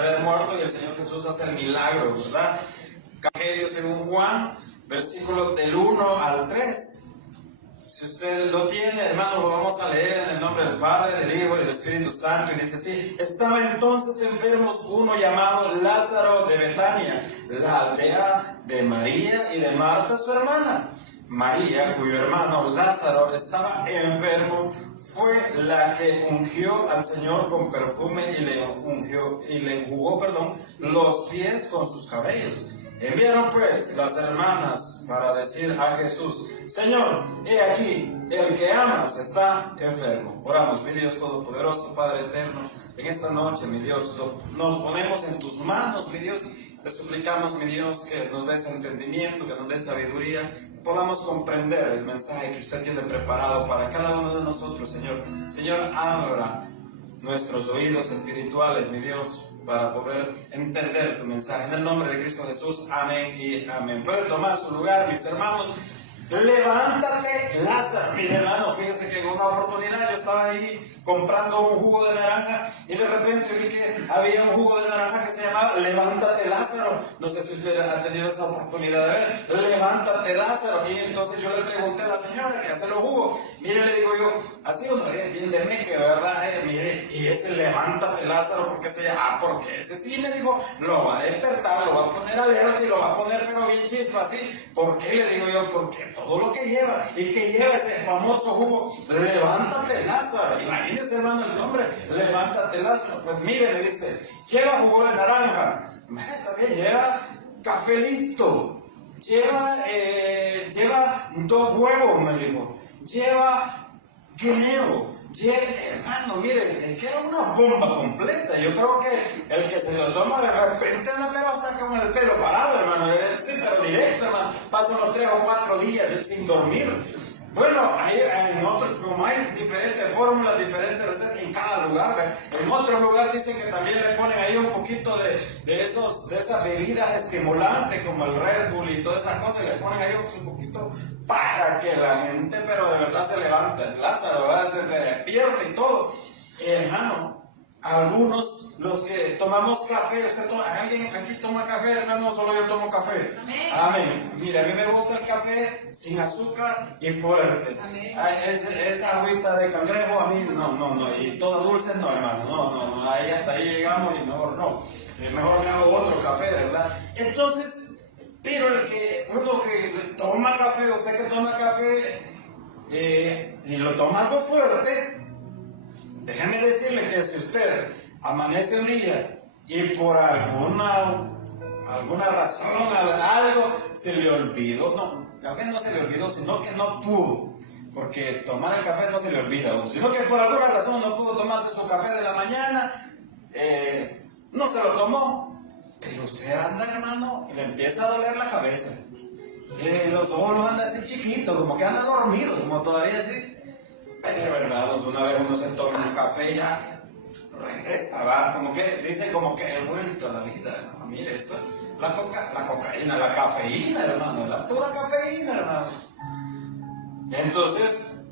haber muerto y el Señor Jesús hace el milagro, ¿verdad? Evangelio según Juan, versículos del 1 al 3. Si usted lo tiene, hermano, lo vamos a leer en el nombre del Padre, del Hijo y del Espíritu Santo. Y dice así: estaba entonces enfermos uno llamado Lázaro de Betania, la aldea de María y de Marta su hermana. María, cuyo hermano Lázaro estaba enfermo, fue la que ungió al Señor con perfume y le enjugó los pies con sus cabellos. Enviaron pues las hermanas para decir a Jesús: Señor, he aquí, el que amas está enfermo. Oramos. Mi Dios todopoderoso, Padre eterno, en esta noche, mi Dios, nos ponemos en tus manos, mi Dios. Te suplicamos, mi Dios, que nos des entendimiento, que nos des sabiduría, podamos comprender el mensaje que usted tiene preparado para cada uno de nosotros, Señor. Señor, abra nuestros oídos espirituales, mi Dios, para poder entender tu mensaje. En el nombre de Cristo Jesús, amén y amén. Pueden tomar su lugar, mis hermanos. Levántate, Lázaro. Mi hermano, fíjese que en una oportunidad yo estaba ahí comprando un jugo de naranja y de repente vi que había un jugo de naranja que se llamaba Levántate, Lázaro. No sé si usted ha tenido esa oportunidad de ver. Levántate, Lázaro. Y entonces yo le pregunté a la señora que hace los jugos. Mire, le digo yo, así uno bien de meque, ¿verdad? Mire, y ese Levántate, Lázaro, ¿por qué se llama? Porque ese sí, me dijo, lo va a despertar, lo va a poner alerta y lo va a poner pero bien chispa, así. ¿Por qué? Le digo yo, porque todo lo que lleva, y que lleva ese famoso jugo, Levántate, Lázaro. Imagínese, hermano, el nombre, Levántate, Lázaro. Pues mire, le dice, lleva jugo de naranja, también lleva café listo, lleva 2 huevos, me dijo, lleva guineo, hermano, mire, es que era una bomba completa. Yo creo que el que se lo toma de repente anda pero hasta con el pelo parado, hermano, sí, pero directo, hermano, pasa unos 3 o 4 días sin dormir. Bueno, como hay diferentes fórmulas, diferentes recetas en cada lugar, ¿verdad? En otro lugar dicen que también le ponen ahí un poquito de esas bebidas estimulantes como el Red Bull y todas esas cosas, le ponen ahí un poquito para que la gente, pero de verdad se levanta. Lázaro, ¿verdad? Se despierta y todo. Hermano, algunos, los que tomamos café, ¿alguien aquí toma café, hermano? Solo yo tomo café. Amén. Amén. Mira, a mí me gusta el café sin azúcar y fuerte. Amén. Esta agüita de cangrejo a mí no, y toda dulce no, hermano, no, ahí hasta ahí llegamos y mejor no. Mejor me hago otro café, ¿verdad? Entonces, pero uno que toma café, usted que toma café y lo toma algo fuerte, déjeme decirle que si usted amanece un día y por alguna razón, algo se le olvidó, tal vez no se le olvidó, sino que no pudo, porque tomar el café no se le olvida, sino que por alguna razón no pudo tomarse su café de la mañana, no se lo tomó, pero usted anda, hermano, y le empieza a doler la cabeza, los ojos los anda así chiquitos, como que anda dormido, como todavía así. Pero hermanos, una vez uno se toma un café ya regresa, va, como que dice como que he vuelto a la vida, hermano. Mire eso, la cocaína, la cafeína, hermano, la pura cafeína, hermano. Entonces,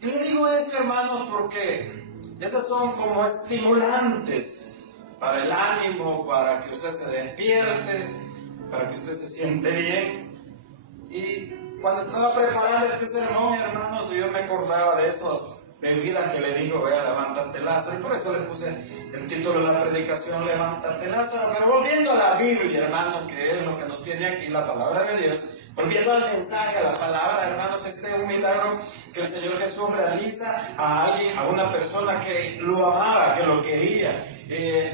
y le digo eso, hermano, porque esas son como estimulantes para el ánimo, para que usted se despierte, para que usted se siente bien. Y cuando estaba preparando este sermón, hermanos, yo me acordaba de esas bebidas que le digo, vea, levántate, Lázaro, y por eso le puse el título de la predicación, Levántate, Lázaro. Pero volviendo a la Biblia, hermano, que es lo que nos tiene aquí, la palabra de Dios, volviendo al mensaje, a la palabra, hermanos, este es un milagro que el Señor Jesús realiza a alguien, a una persona que lo amaba, que lo quería.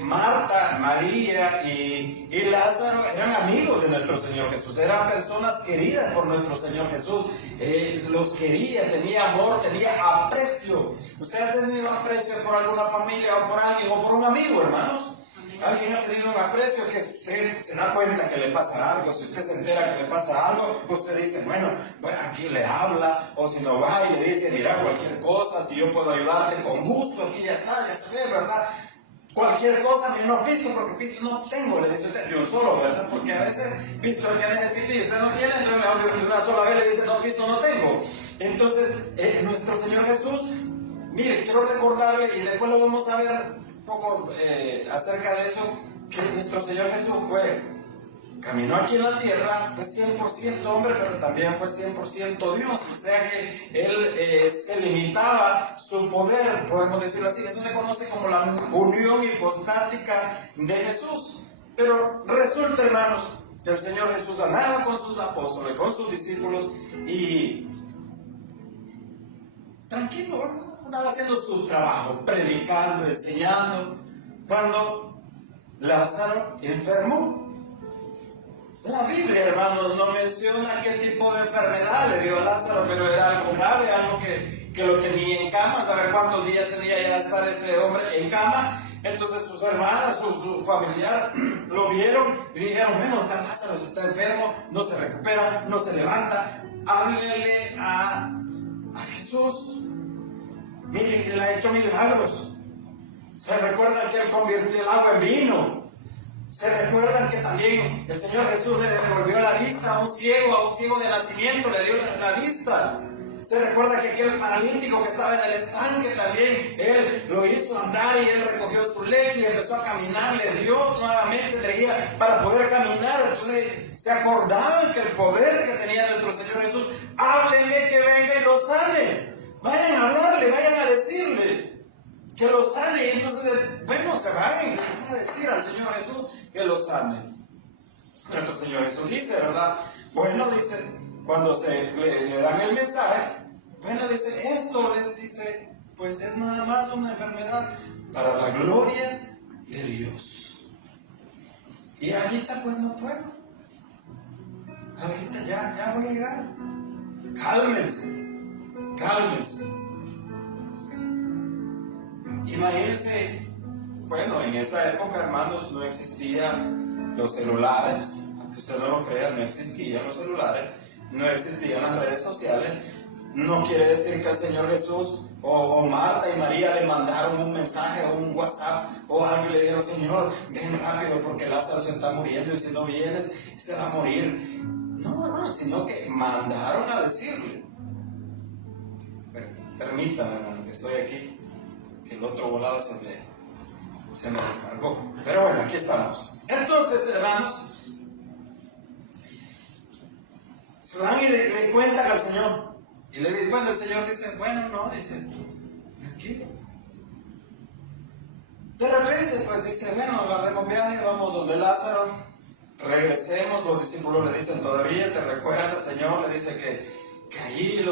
Marta, María y Lázaro eran amigos de nuestro Señor Jesús, eran personas queridas por nuestro Señor Jesús, los quería, tenía amor, tenía aprecio. ¿Usted ha tenido aprecio por alguna familia o por alguien o por un amigo, hermanos? Alguien ha tenido un aprecio que usted se da cuenta que le pasa algo, si usted se entera que le pasa algo, usted dice, bueno, aquí le habla, o si no va y le dice, mira, cualquier cosa, si yo puedo ayudarte, con gusto, aquí ya se ve, ¿verdad? Cualquier cosa, menos pisto, porque pisto no tengo, le dice usted, de un solo, ¿verdad? Porque a veces pisto el que necesita y usted no tiene, entonces una sola vez le dice, no, pisto no tengo. Entonces, nuestro Señor Jesús, mire, quiero recordarle, y después lo vamos a ver poco acerca de eso, que nuestro Señor Jesús caminó aquí en la tierra, fue 100% hombre, pero también fue 100% Dios. O sea que Él se limitaba su poder, podemos decirlo así. Eso se conoce como la unión hipostática de Jesús. Pero resulta, hermanos, que el Señor Jesús andaba con sus apóstoles, con sus discípulos, y tranquilo, ¿verdad? Andaba haciendo su trabajo, predicando, enseñando, cuando Lázaro enfermó. La Biblia, hermanos, no menciona qué tipo de enfermedad le dio a Lázaro, pero era algo grave, algo que lo tenía en cama. ¿Saber cuántos días tenía ya estar este hombre en cama? Entonces sus hermanas, su familiar lo vieron y dijeron: bueno, está Lázaro, está enfermo, no se recupera, no se levanta, háblele a Jesús. Miren que él ha hecho milagros. Se recuerdan que él convirtió el agua en vino. Se recuerdan que también el Señor Jesús le devolvió la vista a un ciego de nacimiento, le dio la vista. Se recuerda que aquel paralítico que estaba en el estanque también, Él lo hizo andar y Él recogió su lecho y empezó a caminar, le dio nuevamente energía para poder caminar. Entonces se acordaban que el poder que tenía nuestro Señor Jesús, háblenle que venga y lo sane. Vayan a hablarle, vayan a decirle que lo sane. Y entonces, bueno, se van a decir al Señor Jesús que lo sane. Nuestro Señor Jesús dice, ¿verdad? Bueno, dice, cuando le dan el mensaje, bueno, dice, esto les dice, pues es nada más una enfermedad para la gloria de Dios. Y ahorita pues no puedo. Ahorita ya voy a llegar. Cálmense. Imagínense, bueno, en esa época, hermanos, no existían los celulares. Aunque usted no lo crea, no existían los celulares, no existían las redes sociales. No quiere decir que el Señor Jesús o Marta y María le mandaron un mensaje o un WhatsApp o algo y le dijeron: Señor, ven rápido porque Lázaro se está muriendo y si no vienes se va a morir. No, hermano, sino que mandaron a decirle. Permítame, hermano, que estoy aquí, que el otro volado se me descargó. Pero bueno, aquí estamos. Entonces, hermanos, se van y le cuentan al Señor. Y le dicen, bueno, el Señor dice, bueno, no, dice, tranquilo. De repente, pues dice, bueno, agarremos viaje, vamos donde Lázaro, regresemos. Los discípulos le dicen, todavía te recuerdas, Señor, le dice que allí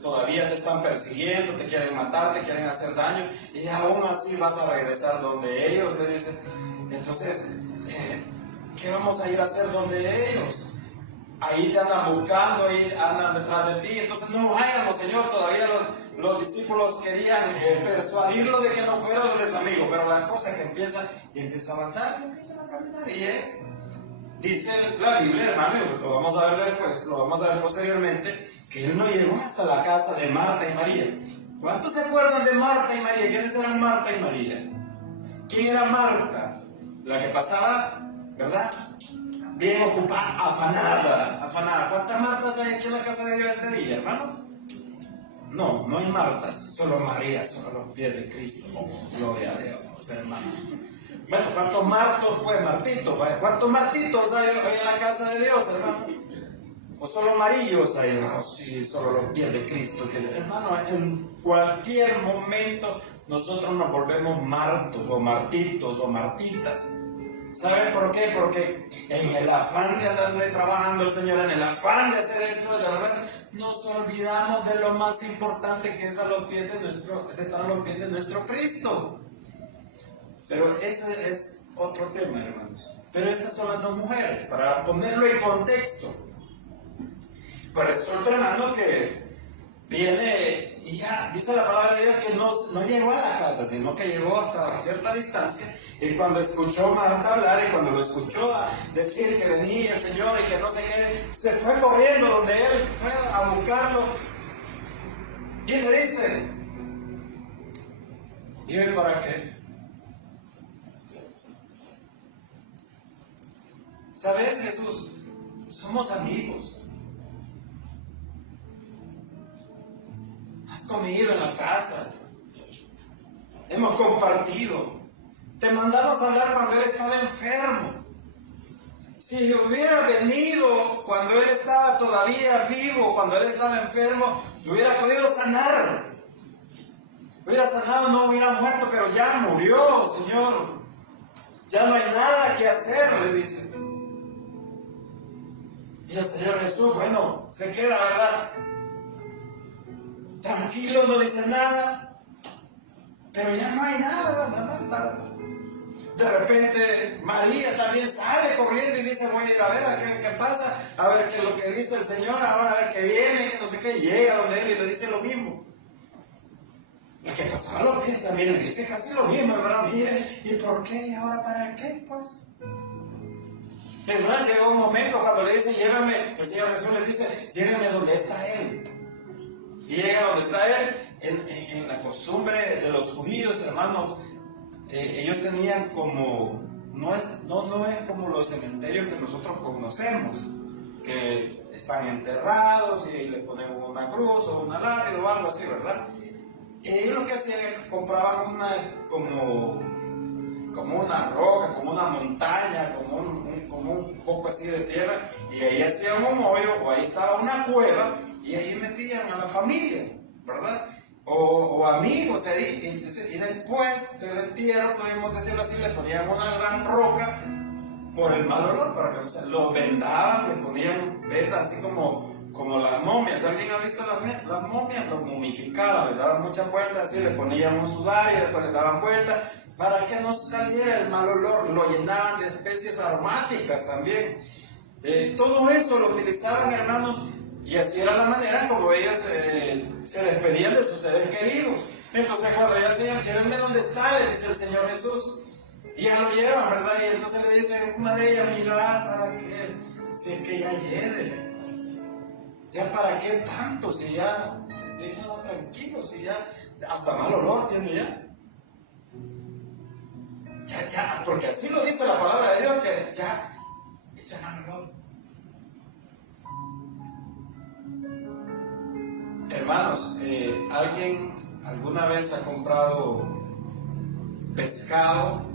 todavía te están persiguiendo, te quieren matar, te quieren hacer daño, y aún así vas a regresar donde ellos, le dicen. Entonces, ¿qué vamos a ir a hacer donde ellos? Ahí te andan buscando, ahí andan detrás de ti. Entonces no vayamos, Señor. Todavía los discípulos querían persuadirlo de que no fuera donde su amigo, pero la cosa es que empieza a avanzar y empiezan a caminar. Y dice la Biblia, hermano, lo vamos a ver después, lo vamos a ver posteriormente, que él no llegó hasta la casa de Marta y María. ¿Cuántos se acuerdan de Marta y María? ¿Quiénes eran Marta y María? ¿Quién era Marta? La que pasaba, ¿verdad?, bien ocupada, afanada. ¿Cuántas Martas hay aquí en la casa de Dios este día, hermanos? No hay Martas, solo María, solo los pies de Cristo. Gloria a Dios, hermano. Bueno, ¿cuántos Martos, pues, Martitos? ¿Cuántos Martitos hay en la casa de Dios, hermano? ¿O solo amarillos hay? No, sí, solo los pies de Cristo. Hermano, en cualquier momento nosotros nos volvemos martos, o martitos, o martitas. ¿Saben por qué? Porque en el afán de andarle trabajando el Señor, en el afán de hacer esto, de verdad, nos olvidamos de lo más importante, que es estar a los pies de nuestro Cristo. Pero ese es otro tema, hermanos. Pero estas son las dos mujeres, para ponerlo en contexto. Pues resulta, hermano, que viene y ya dice la palabra de Dios que no llegó a la casa, sino que llegó hasta cierta distancia. Y cuando escuchó a Marta hablar y cuando lo escuchó decir que venía el Señor y que no sé qué, se fue corriendo donde él fue a buscarlo y le dice: ¿y él para qué? ¿Sabes, Jesús? Somos amigos. Has comido en la casa. hemos compartido. Te mandamos a hablar cuando él estaba enfermo. Si hubiera venido cuando él estaba todavía vivo, cuando él estaba enfermo, lo hubiera podido sanar. Hubiera sanado, no hubiera muerto, pero ya murió, Señor. Ya no hay nada que hacer, le dice. Y el Señor Jesús, bueno, se queda, ¿verdad? Tranquilo, no dice nada, pero ya no hay nada, ¿verdad? De repente María también sale corriendo y dice, voy a ir a ver qué pasa, a ver qué es lo que dice el Señor, ahora a ver qué viene, que no sé qué, llega donde él y le dice lo mismo. La que pasaba los pies también le dice casi lo mismo, ¿verdad? Mire, ¿y por qué? ¿Y ahora para qué? Pues. Es más, llega un momento cuando le dice, llévame, el Señor Jesús le dice, llévame donde está Él. Y llega donde está Él, en la costumbre de los judíos, hermanos, ellos tenían como, no es como los cementerios que nosotros conocemos, que están enterrados y le ponen una cruz o una lápida o algo así, ¿verdad? Ellos lo que hacían es que compraban como una roca, como una montaña, como un poco así de tierra, y ahí hacían un hoyo, o ahí estaba una cueva, y ahí metían a la familia, ¿verdad? O amigos ahí, y después del entierro, podemos decirlo así, le ponían una gran roca por el mal olor, para que los vendaban, le ponían vendas así como las momias. ¿Alguien ha visto las momias? Los momificaban, le daban muchas vueltas así, le ponían un sudario y después le daban vueltas para que no saliera el mal olor. Lo llenaban de especies aromáticas también. Todo eso lo utilizaban, hermanos, y así era la manera como ellos se despedían de sus seres queridos. Entonces cuando ya el Señor, llévenme donde está, le dice el Señor Jesús, y ya lo llevan, ¿verdad? Y entonces le dice una de ellas, mira, ¿para qué? Si es que ya hiede. ¿Ya para qué tanto? Si ya, déjenlo tranquilo, si ya, hasta mal olor tiene ya. Ya, porque así lo dice la palabra de Dios, que ya echa mal olor. Hermanos, ¿alguien alguna vez ha comprado pescado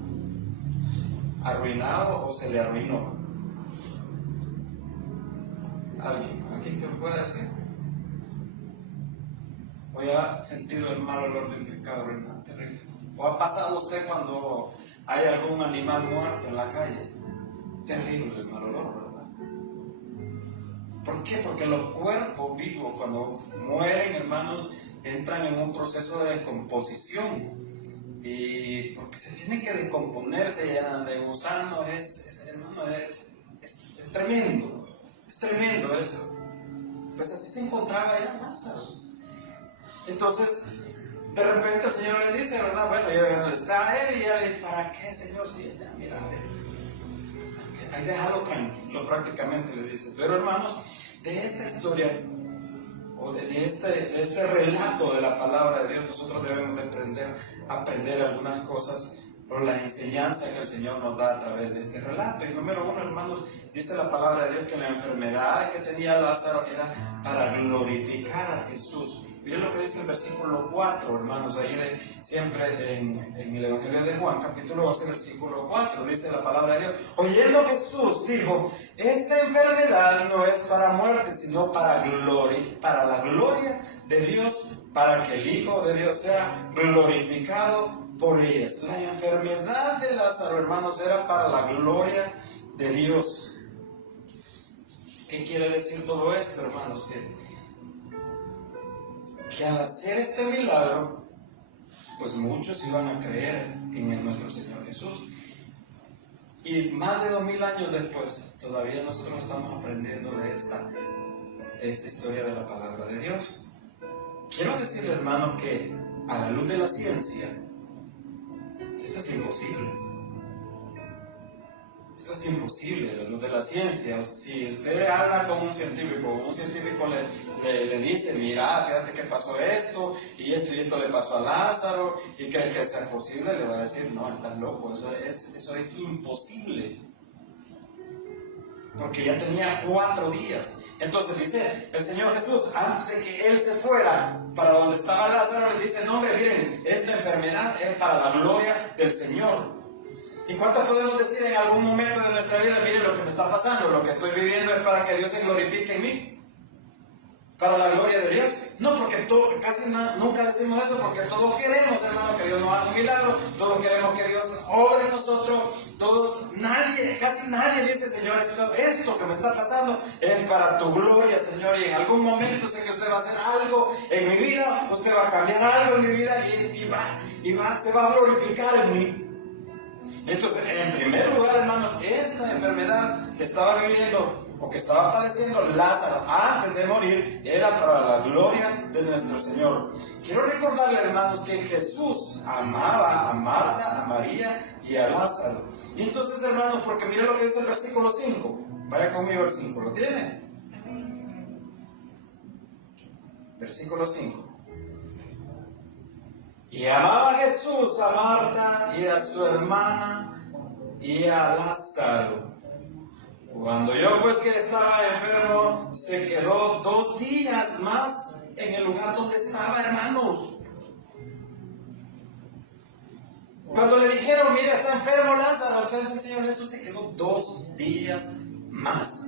arruinado o se le arruinó? ¿Alguien que lo pueda decir? ¿O ya ha sentido el mal olor de un pescado arruinado? Terrible. ¿O ha pasado usted cuando hay algún animal muerto en la calle? Terrible el mal olor, ¿verdad? ¿Por qué? Porque los cuerpos vivos, cuando mueren, hermanos, entran en un proceso de descomposición. Y porque se tienen que descomponerse, llenan de gusanos, hermano, es tremendo. Es tremendo eso. Pues así se encontraba ya Lázaro. Entonces, de repente el Señor le dice, ¿verdad? Bueno, ya donde está él, y ya le dice, ¿para qué, Señor? Sí, ya, mira, ahí déjalo tranquilo, prácticamente le dice. Pero hermanos, de esta historia, o de este relato de la palabra de Dios, nosotros debemos de aprender algunas cosas, por la enseñanza que el Señor nos da a través de este relato. Y número uno, hermanos, dice la palabra de Dios que la enfermedad que tenía Lázaro era para glorificar a Jesús. Miren lo que dice el versículo 4, hermanos, ahí siempre en el Evangelio de Juan, capítulo 11, versículo 4, dice la palabra de Dios. Oyendo Jesús, dijo, esta enfermedad no es para muerte, sino para la gloria de Dios, para que el Hijo de Dios sea glorificado por ellas. La enfermedad de Lázaro, hermanos, era para la gloria de Dios. ¿Qué quiere decir todo esto, hermanos? Que al hacer este milagro, pues muchos iban a creer en nuestro Señor Jesús. Y más de 2000 años después, todavía nosotros estamos aprendiendo de esta historia de la palabra de Dios. Quiero decirle, hermano, que a la luz de la ciencia, esto es imposible. Esto es imposible, a la luz de la ciencia. Si usted habla con un científico le dice, mira, fíjate que pasó esto y esto le pasó a Lázaro, y cree que sea posible, le va a decir, no, estás loco, eso es imposible. porque ya tenía 4 días. Entonces dice el Señor Jesús, antes de que Él se fuera para donde estaba Lázaro, le dice, no hombre, miren, esta enfermedad es para la gloria del Señor. ¿Y cuánto podemos decir en algún momento de nuestra vida, miren lo que me está pasando, lo que estoy viviendo es para que Dios se glorifique en mí? Para la gloria de Dios. No, porque nunca decimos eso, porque todos queremos, hermano, que Dios nos haga un milagro, todos queremos que Dios obre en nosotros, casi nadie dice, Señor, esto que me está pasando es para tu gloria, Señor, y en algún momento sé que usted va a hacer algo en mi vida, usted va a cambiar algo en mi vida se va a glorificar en mí. Entonces, en primer lugar, hermanos, esta enfermedad que estaba viviendo o que estaba padeciendo Lázaro antes de morir era para la gloria de nuestro Señor. Quiero recordarle, hermanos, que Jesús amaba a Marta, a María y a Lázaro. Y entonces, hermanos, porque mire lo que dice el versículo 5. Vaya conmigo al 5, ¿lo tiene? Versículo 5. Y amaba Jesús a Marta y a su hermana y a Lázaro. Cuando yo pues que estaba enfermo, se quedó 2 días más en el lugar donde estaba, hermanos. Cuando le dijeron, mira, está enfermo Lázaro, entonces el Señor Jesús se quedó 2 días más.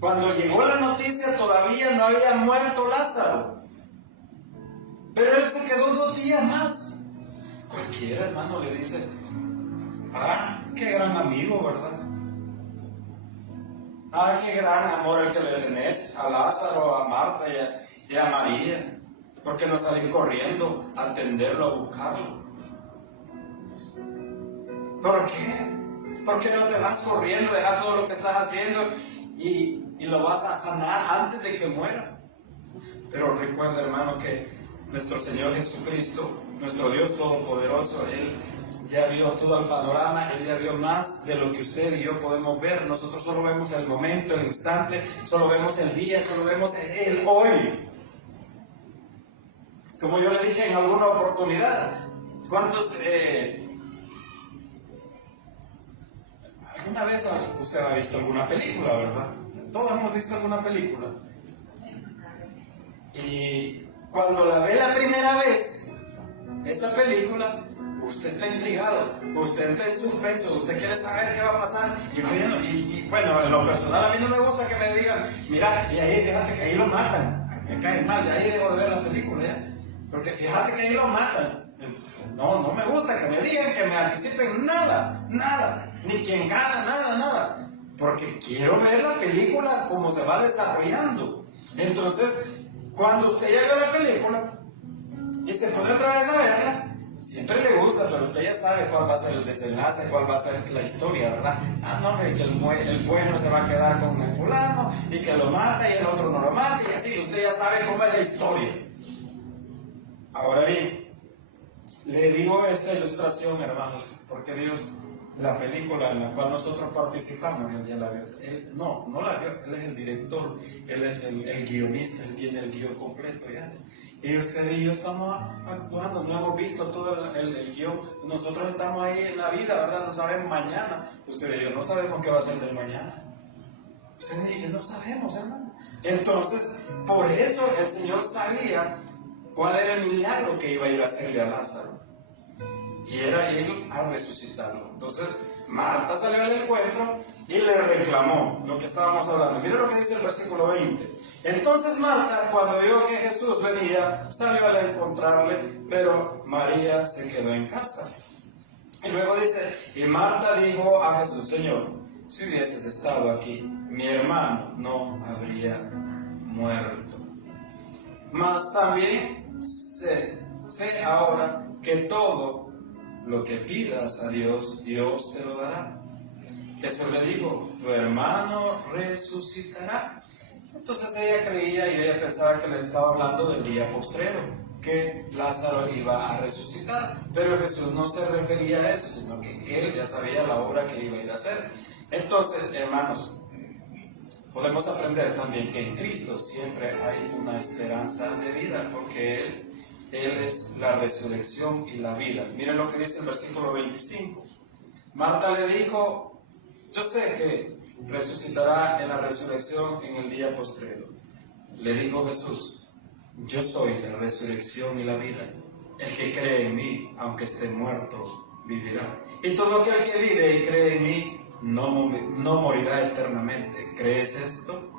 Cuando llegó la noticia todavía no había muerto Lázaro, pero él se quedó 2 días más. Cualquier hermano le dice, qué gran amigo, ¿verdad? Qué gran amor el que le tenés a Lázaro, a Marta y a María. ¿Por qué no salís corriendo a atenderlo, a buscarlo? ¿Por qué? ¿Por qué no te vas corriendo, dejas todo lo que estás haciendo y lo vas a sanar antes de que muera? Pero recuerda, hermano, que nuestro Señor Jesucristo, nuestro Dios Todopoderoso, Él ya vio todo el panorama, Él ya vio más de lo que usted y yo podemos ver. Nosotros solo vemos el momento, el instante, solo vemos el día, solo vemos el hoy. Como yo le dije en alguna oportunidad, ¿cuántos... alguna vez usted ha visto alguna película, verdad? Todos hemos visto alguna película. Y cuando la ve la primera vez, esa película, usted está intrigado, usted está en suspenso, usted quiere saber qué va a pasar. Y bueno, en lo personal a mí no me gusta que me digan, mira, y ahí fíjate que ahí lo matan. Me cae mal, de ahí debo de ver la película ya. Porque fíjate que ahí lo matan. No me gusta que me digan, que me anticipen nada, ni quién gana, nada. Porque quiero ver la película como se va desarrollando. Entonces, cuando usted ya ve la película y se pone otra vez a verla, siempre le gusta, pero usted ya sabe cuál va a ser el desenlace, cuál va a ser la historia, ¿verdad? No, que el bueno se va a quedar con el fulano y que lo mata y el otro no lo mata y así, usted ya sabe cómo es la historia. Ahora bien, le digo esta ilustración, hermanos, porque Dios, la película en la cual nosotros participamos, Él ya la vio. Él no la vio, Él es el director, Él es el guionista, Él tiene el guión completo ya. Y usted y yo estamos actuando, no hemos visto todo el guión. Nosotros estamos ahí en la vida, ¿verdad? No sabemos mañana. Usted y yo no sabemos qué va a ser del mañana. Usted y yo no sabemos, hermano. Entonces, por eso el Señor sabía cuál era el milagro que iba a ir a hacerle a Lázaro. Y era ir a resucitarlo. Entonces, Marta salió al encuentro y le reclamó lo que estábamos hablando. Mira lo que dice el versículo 20. Entonces Marta, cuando vio que Jesús venía, salió a encontrarle, pero María se quedó en casa. Y luego dice, y Marta dijo a Jesús, Señor, si hubieses estado aquí, mi hermano no habría muerto. Mas también sé ahora que todo lo que pidas a Dios, Dios te lo dará. Jesús le dijo, tu hermano resucitará. Entonces ella creía y ella pensaba que le estaba hablando del día postrero, que Lázaro iba a resucitar. Pero Jesús no se refería a eso, sino que él ya sabía la obra que iba a ir a hacer. Entonces, hermanos, podemos aprender también que en Cristo siempre hay una esperanza de vida, porque Él es la resurrección y la vida. Miren lo que dice el versículo 25. Marta le dijo, yo sé que resucitará en la resurrección en el día postrero. Le dijo Jesús: yo soy la resurrección y la vida. El que cree en mí, aunque esté muerto, vivirá. Y todo aquel que vive y cree en mí, no morirá eternamente. ¿Crees esto?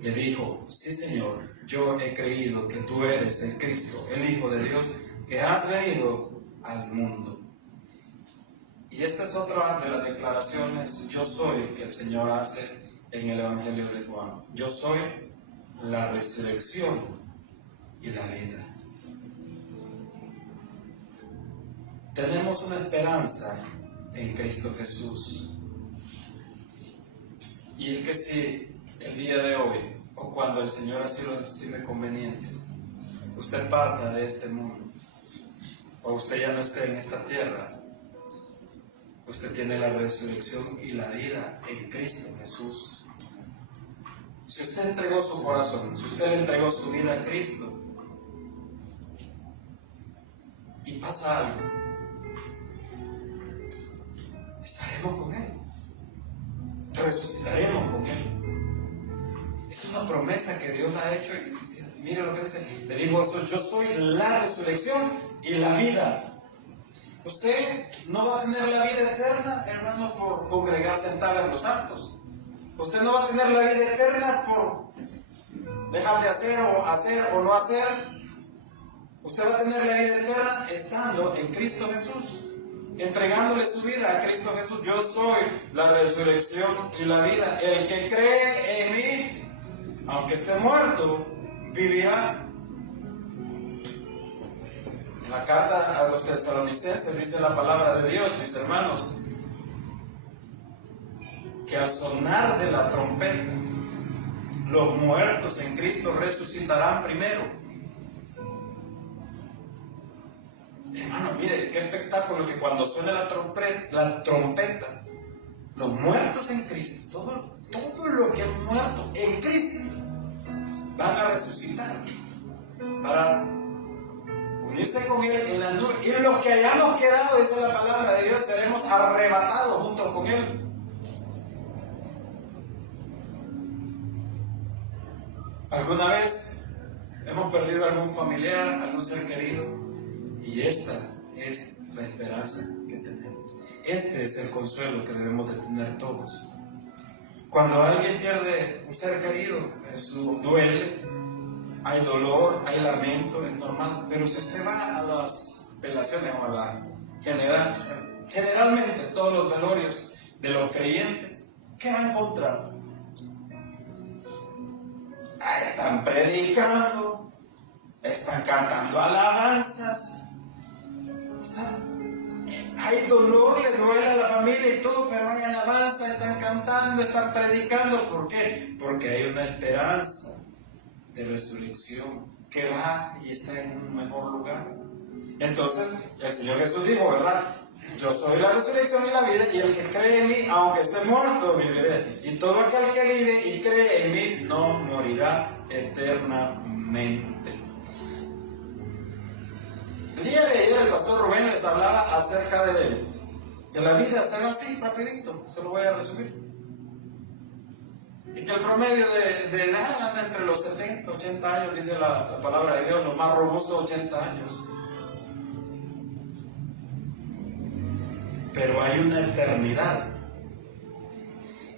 Le dijo: sí, Señor, yo he creído que tú eres el Cristo, el Hijo de Dios, que has venido al mundo. Y esta es otra de las declaraciones yo soy que el Señor hace en el Evangelio de Juan. Yo soy la resurrección y la vida. Tenemos una esperanza en Cristo Jesús. Y es que si el día de hoy, o cuando el Señor así lo estime conveniente, usted parta de este mundo, o usted ya no esté en esta tierra, usted tiene la resurrección y la vida en Cristo Jesús. Si usted entregó su corazón, si usted le entregó su vida a Cristo, y pasa algo, estaremos con Él, resucitaremos con Él. Es una promesa que Dios la ha hecho. Y mire lo que dice: le digo eso, yo soy la resurrección y la vida. Usted no va a tener la vida eterna, hermano, por congregarse en los santos. Usted no va a tener la vida eterna por dejar de hacer o no hacer. Usted va a tener la vida eterna estando en Cristo Jesús, entregándole su vida a Cristo Jesús. Yo soy la resurrección y la vida. El que cree en mí, aunque esté muerto, vivirá. En la carta a los tesalonicenses dice la palabra de Dios, mis hermanos, que al sonar de la trompeta, los muertos en Cristo resucitarán primero. Hermano, mire, qué espectáculo que cuando suene la trompeta, los muertos en Cristo, todo lo que han muerto en Cristo, van a resucitar para unirse con Él en las nubes. Y los que hayamos quedado, dice la palabra de Dios, seremos arrebatados juntos con Él. ¿Alguna vez hemos perdido algún familiar, algún ser querido? Y esta es la esperanza que tenemos. Este es el consuelo que debemos de tener todos. Cuando alguien pierde un ser querido, eso duele, hay dolor, hay lamento, es normal. Pero si usted va a las velaciones o a la generalmente todos los velorios de los creyentes, ¿qué va a encontrar? Ahí están predicando, están cantando alabanzas, hay dolor, le duele a la familia y todo, pero hay alabanza, están cantando, están predicando. ¿Por qué? Porque hay una esperanza de resurrección que va y está en un mejor lugar. Entonces el Señor Jesús dijo, ¿verdad? Yo soy la resurrección y la vida, y el que cree en mí, aunque esté muerto, viviré. Y todo aquel que vive y cree en mí no morirá eternamente. El día de ayer el pastor Rubén les hablaba acerca de la vida. Se va así, rapidito, se lo voy a resumir. Y que el promedio de edad anda entre los 70, 80 años, dice la palabra de Dios, los más robustos 80 años. Pero hay una eternidad.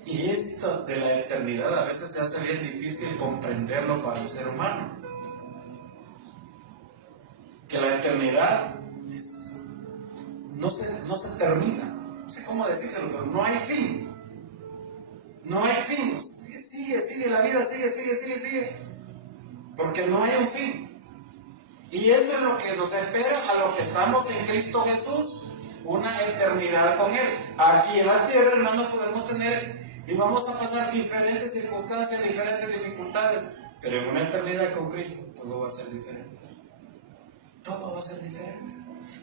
Y esto de la eternidad a veces se hace bien difícil comprenderlo para el ser humano. Que la eternidad no se termina. No sé cómo decírselo, pero no hay fin. No hay fin. Sigue, la vida sigue. Porque no hay un fin. Y eso es lo que nos espera a los que estamos en Cristo Jesús. Una eternidad con Él. Aquí en la tierra, hermanos, podemos tener y vamos a pasar diferentes circunstancias, diferentes dificultades. Pero en una eternidad con Cristo, todo va a ser diferente. Todo va a ser diferente.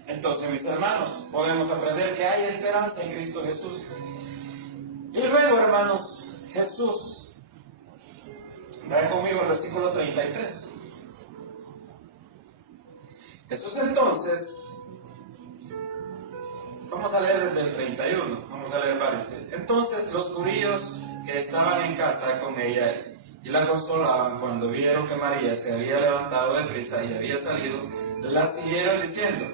Entonces, mis hermanos, podemos aprender que hay esperanza en Cristo Jesús. Y luego, hermanos, Jesús, vean conmigo el versículo 33. Jesús entonces, Vamos a leer desde el 31, vamos a leer varios. Entonces los judíos que estaban en casa con ella y la consolaban, cuando vieron que María se había levantado de prisa y había salido, la siguieron diciendo: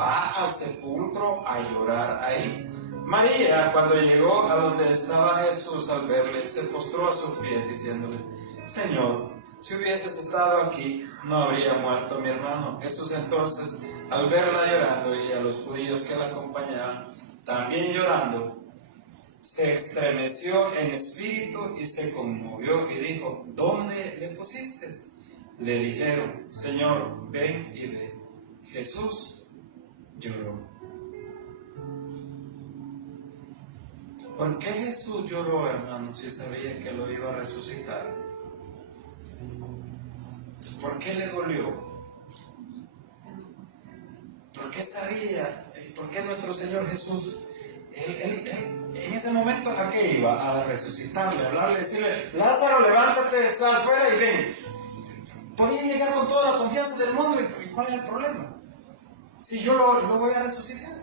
va al sepulcro a llorar ahí. María, cuando llegó a donde estaba Jesús, al verle, se postró a sus pies diciéndole: Señor, si hubieses estado aquí, no habría muerto mi hermano. Jesús entonces, al verla llorando y a los judíos que la acompañaban también llorando, se estremeció en espíritu y se conmovió y dijo: ¿dónde le pusiste? Le dijeron: Señor, ven y ve. Jesús lloró. ¿Por qué Jesús lloró, hermano, si sabía que lo iba a resucitar? ¿Por qué le dolió? ¿Por qué sabía? ¿Por qué nuestro Señor Jesús, él en ese momento, a qué iba? A resucitarle, a hablarle, decirle: Lázaro, levántate, sal afuera y ven. Podía llegar con toda la confianza del mundo, ¿y cuál es el problema? Si yo lo voy a resucitar.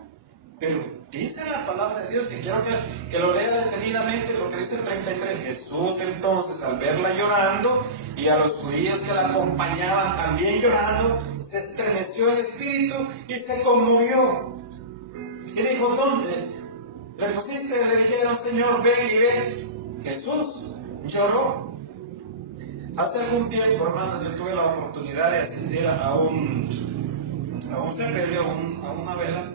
Pero dice la palabra de Dios, y quiero que lo lea detenidamente, lo que dice el 33. Jesús entonces, al verla llorando y a los judíos que la acompañaban también llorando, se estremeció en espíritu y se conmovió. Y dijo: ¿dónde le pusiste? Le dijeron: Señor, ven y ve. Jesús lloró. Hace algún tiempo, hermano, yo tuve la oportunidad de asistir a un sepelio, a una vela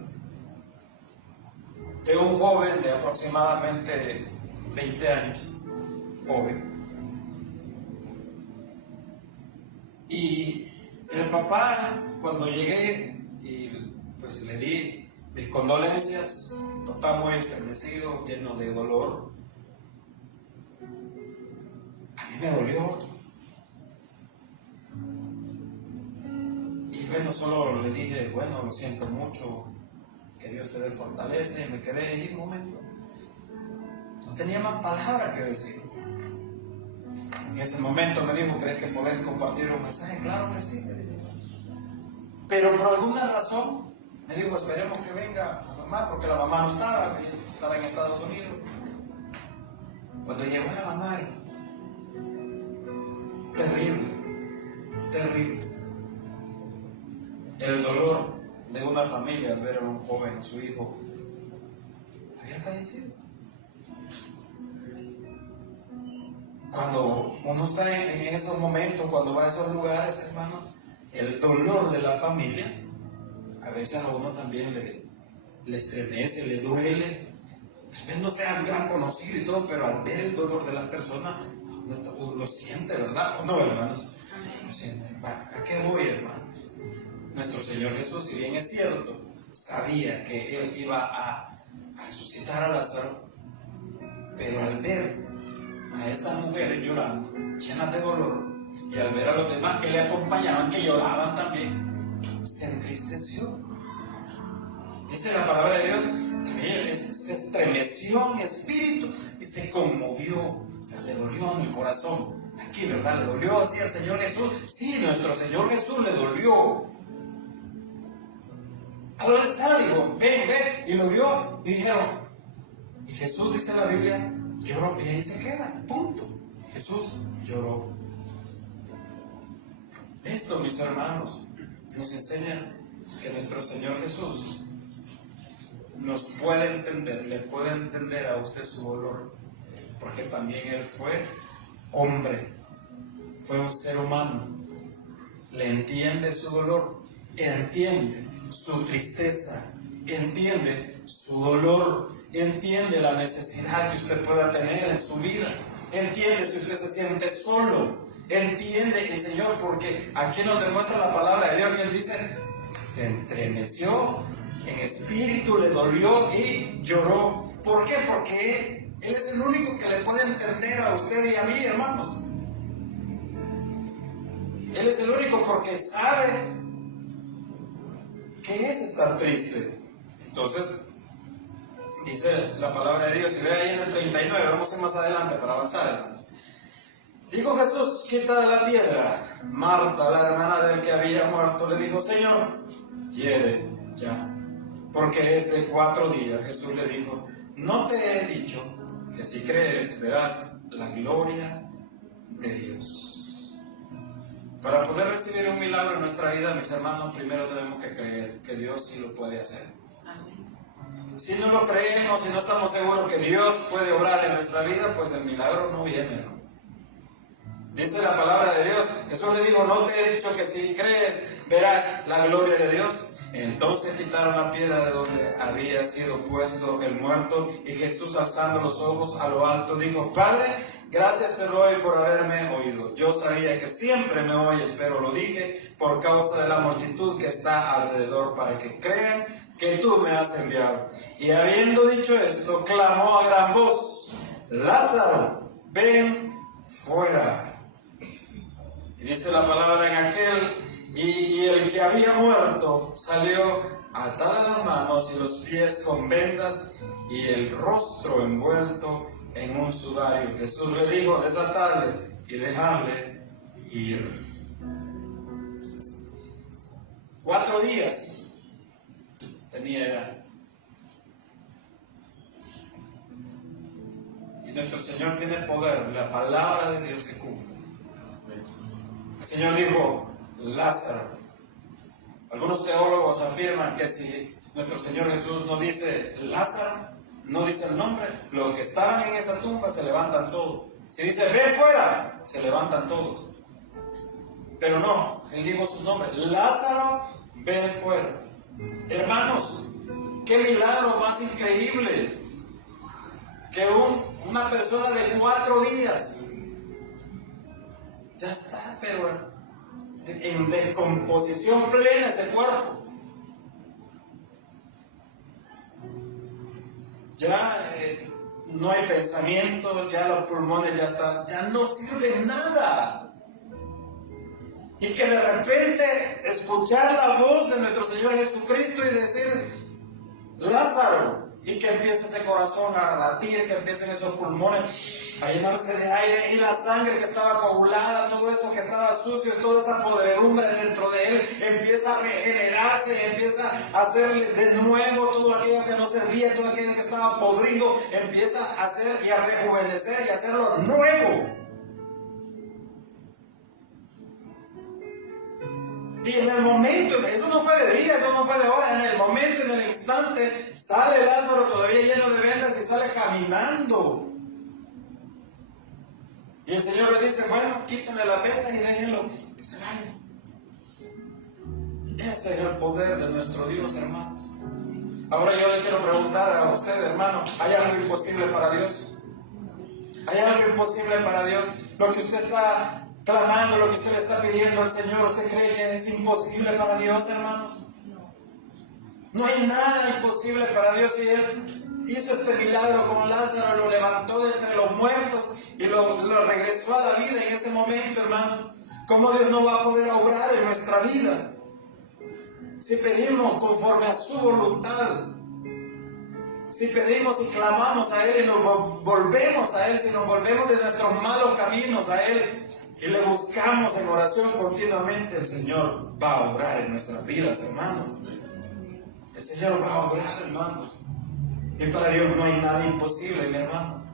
de un joven de aproximadamente 20 años, joven. Y el papá, cuando llegué y pues le di mis condolencias, papá muy estremecido, lleno de dolor. A mí me dolió. Y bueno, solo le dije: bueno, lo siento mucho, que Dios te dé fortaleza, y me quedé ahí un momento. No tenía más palabras que decir. En ese momento me dijo: ¿crees que podés compartir un mensaje? Claro que sí, le dije. Pero por alguna razón me dijo: esperemos que venga la mamá, porque la mamá no estaba, ella estaba en Estados Unidos. Cuando llegó la mamá, terrible, terrible. El dolor de una familia al ver a un joven, a su hijo, había fallecido. Cuando uno está en esos momentos, cuando va a esos lugares, hermano, el dolor de la familia, a veces a uno también le estremece, le duele. Tal vez no sea un gran conocido y todo, pero al ver el dolor de las personas, uno lo siente, ¿verdad? ¿O no, hermanos? Lo siente. ¿A qué voy, hermanos? Nuestro Señor Jesús, si bien es cierto, sabía que Él iba a resucitar a Lázaro, pero al ver a estas mujeres llorando, llenas de dolor, y al ver a los demás que le acompañaban, que lloraban también, se entristeció. Dice la palabra de Dios, también se estremeció en espíritu y se conmovió, o sea, le dolió en el corazón. Aquí, ¿verdad? Le dolió así al Señor Jesús. Sí, nuestro Señor Jesús le dolió. ¿A dónde está? Dijo: ven, ven. Y lo vio y dijeron, y Jesús, dice la Biblia, lloró, y ahí se queda, punto. Jesús lloró. Esto, mis hermanos, nos enseña que nuestro Señor Jesús nos puede entender, le puede entender a usted su dolor, porque también Él fue hombre, fue un ser humano, le entiende su dolor, entiende su tristeza, entiende su dolor, entiende la necesidad que usted pueda tener en su vida, entiende si usted se siente solo, entiende el Señor, porque aquí nos demuestra la palabra de Dios que Él dice: se estremeció en espíritu, le dolió y lloró. ¿Por qué? Porque Él es el único que le puede entender a usted y a mí, hermanos. Él es el único, porque sabe qué es estar triste. Entonces, dice la palabra de Dios, y ve ahí en el 39, vamos a ir más adelante para avanzar, hermanos. Dijo Jesús: quita de la piedra. Marta, la hermana del que había muerto, le dijo: Señor, hiede ya, porque es de 4 días. Jesús le dijo: no te he dicho que si crees verás la gloria de Dios. Para poder recibir un milagro en nuestra vida, mis hermanos, primero tenemos que creer que Dios sí lo puede hacer. Si no lo creemos, si no estamos seguros que Dios puede obrar en nuestra vida, pues el milagro no viene, ¿no? Dice la palabra de Dios. Jesús le dijo: no te he dicho que si crees verás la gloria de Dios. Entonces quitaron la piedra de donde había sido puesto el muerto, y Jesús, alzando los ojos a lo alto, dijo: Padre, gracias te doy por haberme oído. Yo sabía que siempre me oyes, pero lo dije por causa de la multitud que está alrededor, para que crean que tú me has enviado. Y habiendo dicho esto, clamó a gran voz: Lázaro, ven fuera. Y dice la palabra: en aquel y el que había muerto salió, atadas las manos y los pies con vendas y el rostro envuelto en un sudario. Jesús le dijo: desatadle y dejadle ir. 4 días tenía. Y nuestro Señor tiene poder. La palabra de Dios se cumple. El Señor dijo: Lázaro. Algunos teólogos afirman que si nuestro Señor Jesús no dice Lázaro, no dice el nombre, los que estaban en esa tumba se levantan todos. Si dice ven fuera, se levantan todos. Pero no, Él dijo su nombre: Lázaro, ven fuera. Hermanos, qué milagro más increíble que una persona de 4 días ya está, pero en descomposición plena ese cuerpo. Ya no hay pensamiento, ya los pulmones ya no sirven nada. Y que de repente escuchar la voz de nuestro Señor Jesucristo y decir Lázaro, y que empiece ese corazón a latir, que empiecen esos pulmones a llenarse de aire, y la sangre que estaba coagulada, todo eso que estaba sucio, toda esa podredumbre dentro de él empieza a regenerarse y empieza a hacerle de nuevo todo aquello que no servía, todo aquello que estaba podrido, empieza a hacer y a rejuvenecer y a hacerlo nuevo. Y en el momento, eso no fue de día, eso no fue de hora, en el momento, en el instante, sale Lázaro todavía lleno de vendas y sale caminando. Y el Señor le dice: bueno, quítenle las vendas y déjenlo que se vaya. Ese es el poder de nuestro Dios, hermanos. Ahora yo le quiero preguntar a usted, hermano: ¿hay algo imposible para Dios? ¿Hay algo imposible para Dios? Lo que usted está clamando, lo que usted le está pidiendo al Señor, ¿usted cree que es imposible para Dios, hermanos? No hay nada imposible para Dios. Y Él hizo este milagro con Lázaro, lo levantó de entre los muertos y lo regresó a la vida en ese momento, hermanos. ¿Cómo Dios no va a poder obrar en nuestra vida si pedimos conforme a su voluntad? Si pedimos y clamamos a Él y nos volvemos a Él, si nos volvemos de nuestros malos caminos a Él y le buscamos en oración continuamente, el Señor va a obrar en nuestras vidas, hermanos. El Señor va a obrar, hermanos. Y para Dios no hay nada imposible, mi hermano.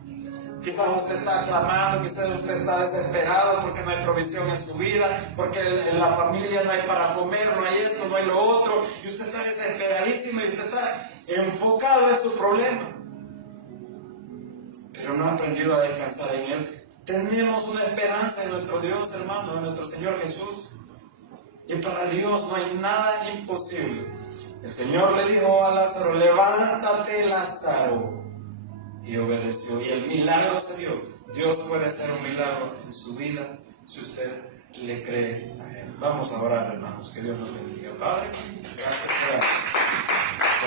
Quizás usted está clamando, quizás usted está desesperado porque no hay provisión en su vida, porque en la familia no hay para comer, no hay esto, no hay lo otro, y usted está desesperadísimo y usted está enfocado en su problema, pero no ha aprendido a descansar en Él. Tenemos una esperanza en nuestro Dios, hermano, en nuestro Señor Jesús, y para Dios no hay nada imposible. El Señor le dijo a Lázaro: levántate, Lázaro, y obedeció, y el milagro se dio. Dios puede hacer un milagro en su vida si usted le cree a Él. Vamos a orar, hermanos, que Dios nos bendiga. Padre,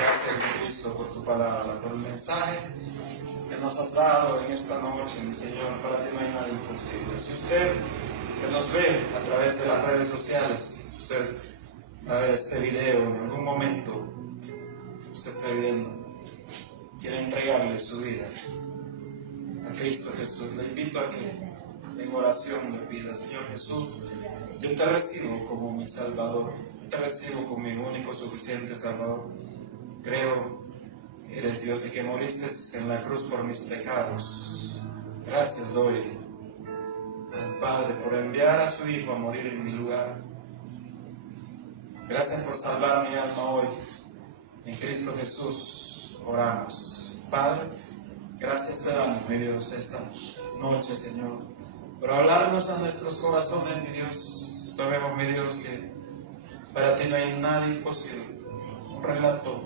gracias Cristo por tu palabra, por el mensaje que nos has dado en esta noche, mi Señor. Para ti no hay nada imposible. Si usted que nos ve a través de las redes sociales, usted va a ver este video en algún momento, usted está viendo, quiere entregarle su vida a Cristo Jesús, le invito a que en oración le pida: Señor Jesús, yo te recibo como mi Salvador, te recibo como mi único suficiente Salvador. Creo que eres Dios y que moriste en la cruz por mis pecados. Gracias doy al Padre por enviar a su Hijo a morir en mi lugar. Gracias por salvar mi alma hoy. En Cristo Jesús oramos. Padre, gracias te damos, mi Dios, esta noche, Señor, por hablarnos a nuestros corazones, mi Dios. Sabemos, mi Dios, que para ti no hay nada imposible. Un relato